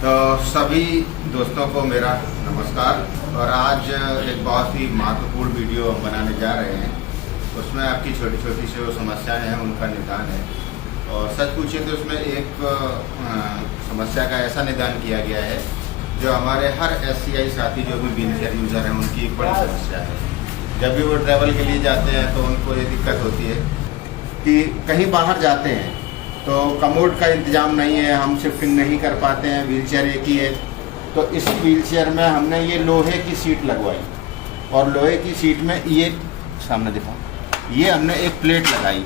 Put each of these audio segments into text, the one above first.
तो सभी दोस्तों को मेरा नमस्कार। और आज एक बहुत ही महत्वपूर्ण वीडियो हम बनाने जा रहे हैं। उसमें आपकी छोटी छोटी सी जो समस्याएं हैं उनका निदान है। और सच पूछिए तो उसमें एक समस्या का ऐसा निदान किया गया है जो हमारे हर SCI साथी जो भी व्हीलचेयर यूज़र हैं उनकी एक बड़ी समस्या है। जब भी वो ट्रैवल के लिए जाते हैं तो उनको ये दिक्कत होती है कि कहीं बाहर जाते हैं तो कमोड का इंतज़ाम नहीं है, हम शिफ्टिंग नहीं कर पाते हैं, व्हीलचेयर एक ही है। तो इस व्हीलचेयर में हमने ये लोहे की सीट लगवाई और लोहे की सीट में ये सामने दिखाओ, ये हमने एक प्लेट लगाई।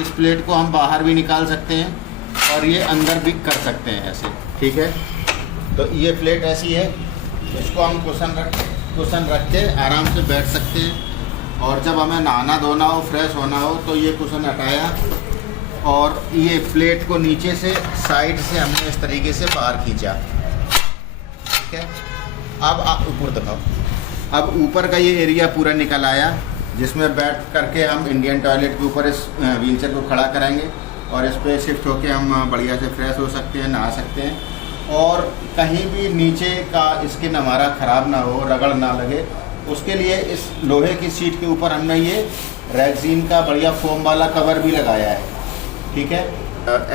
इस प्लेट को हम बाहर भी निकाल सकते हैं और ये अंदर भी कर सकते हैं ऐसे, ठीक है। तो ये प्लेट ऐसी है, इसको हम कुशन रख के आराम से बैठ सकते हैं। और जब हमें नहाना धोना हो, फ्रेश होना हो तो ये कुशन हटाया और ये प्लेट को नीचे से साइड से हमने इस तरीके से बाहर खींचा, ठीक है। अब आप ऊपर दिखाओ, अब ऊपर का ये एरिया पूरा निकल आया जिसमें बैठ करके हम इंडियन टॉयलेट के ऊपर इस व्हीलचेयर को खड़ा कराएंगे और इस पर शिफ्ट होके हम बढ़िया से फ्रेश हो सकते हैं, नहा सकते हैं। और कहीं भी नीचे का स्किन हमारा ख़राब ना हो, रगड़ ना लगे, उसके लिए इस लोहे की सीट के ऊपर हमने ये रेक्सीन का बढ़िया फोम वाला कवर भी लगाया है, ठीक है।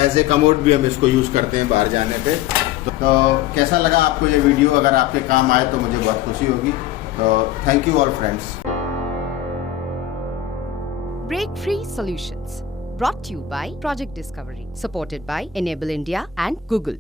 एज ए कमोड भी हम इसको यूज़ करते हैं बाहर जाने पे। तो कैसा लगा आपको ये वीडियो? अगर आपके काम आए तो मुझे बहुत खुशी होगी। तो thank you all friends. Break Free Solutions, brought to you by Project Discovery, supported by Enable India and Google.